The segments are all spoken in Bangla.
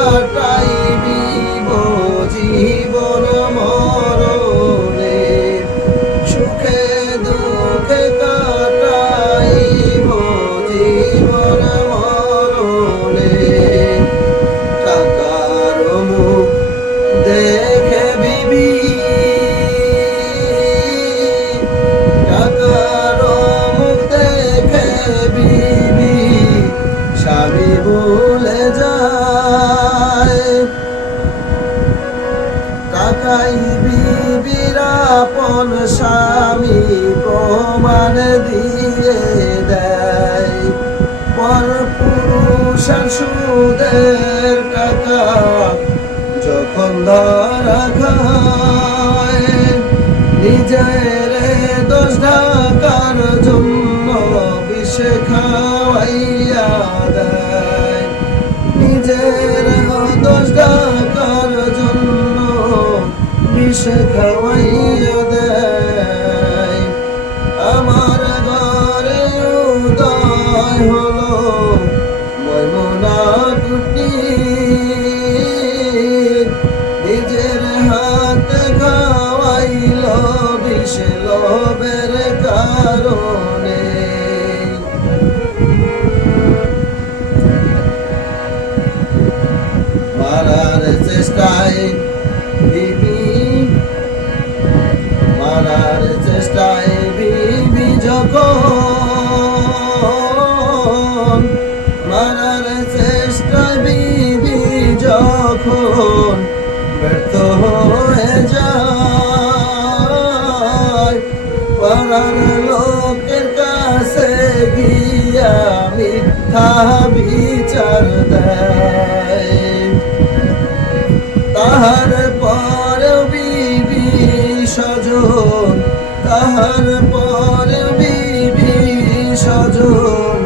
কাটাইবি জীবন মরণে, সুখে দুঃখে কাটাইব জীবন মরণে। টাকার মুখ দেখে বিবি, টাকার মুখ দেখে বিবি স্বামী ভুলে যায়। টাকাই বিবির আপন স্বামী প্রমাণ দিয়ে দেয়। পরপুরুষ সুদের টাকা যখন ধরা খায়, নিজের দোষ ঢাকার জন্য বিষ খাওয়াইয়া দেয়। নিজের দোষ ঢাকার জন্য বিষ খাওয়াইয়া দেয়। আমার ঘরে উদয় হলো ময়মনা টুটি, নিজের হাতে খাওয়াইল বিষ লোভের কারণে। মারার চেষ্টায় বিবি, মারার চেষ্টায় বিবি যখন, মারার চেষ্টায় বিবি যখন ব্যর্থ হয়ে যায়, পাড়ার লোকের কাছে গিয়া মিথ্যা বিচার দেয়। তাহার পরেও বিবি স্বজন, তাহার পরেও বিবি স্বজন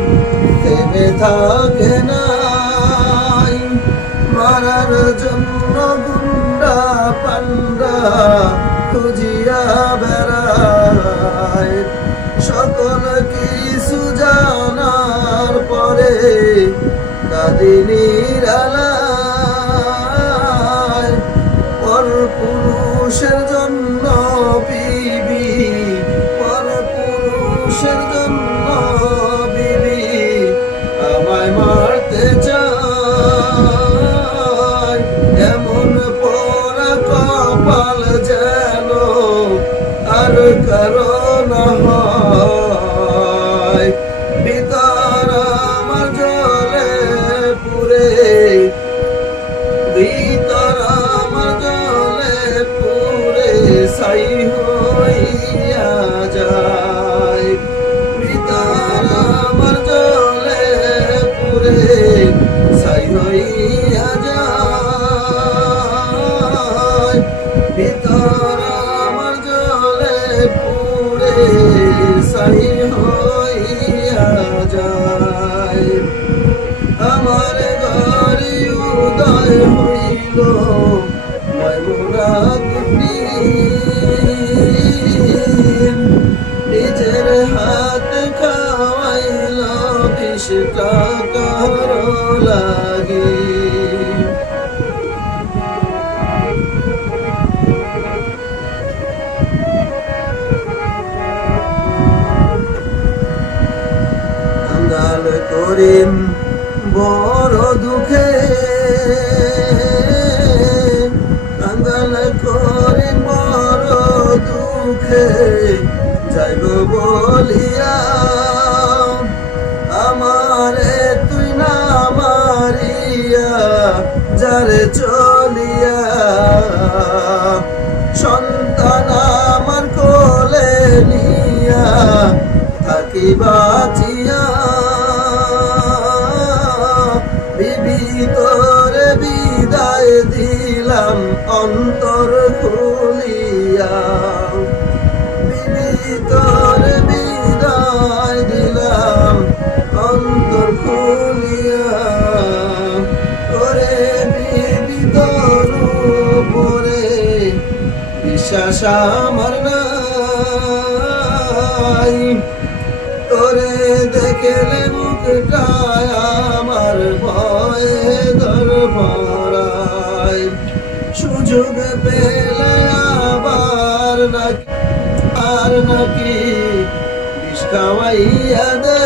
থেমে থাকে নাই। মারার জন্য গুন্ডা পান্ডা খুঁজিয়া বেড়ায়। সকল কিছু জানার পরে কাঁদি নিরালায়। পরপুরুষের জন্য বিবি, পরপুরুষের জন্য বিবি আমায় মারতে চায়। এমন পোড়া কপাল যেন আর কারো না হয়। ভিতর আমার জ্বলে পুড়ে, ভিতর আমার জ্বলে পুড়ে ছাই হইয়া যায়। ভিতর আমার জ্বলে পুড়ে ছাই হইয়া যায়। ভিতর আমার জ্বলে পুড়ে ছাই হইয়া যায়। আমার ঘরে উদয় হইল ময়মনা টুটি, নিজের হাতে খাওয়াইল বিষ টাকার লাগি। কাঙ্গাল করিম বড় দুঃখে, কাঙ্গাল করিম বড় দুঃখে যাইব বলিয়া। আমারে তুই না মারিয়া যারে চলিয়া, সন্তান আমার কোলে নিয়া থাকি বাঁচিয়া। বিবি তোরে বিদায় দিলাম অন্তর খুলিয়া, বিবি তোরে বিদায় দিলাম অন্তর খুলিয়া। করে বিবি তোর উপরে বিশ্বাস আমার নাই। তোরে দেখলে মুখটা আমার ভয়ে ধরবার নাকি বিষ খাওয়াইয়া দে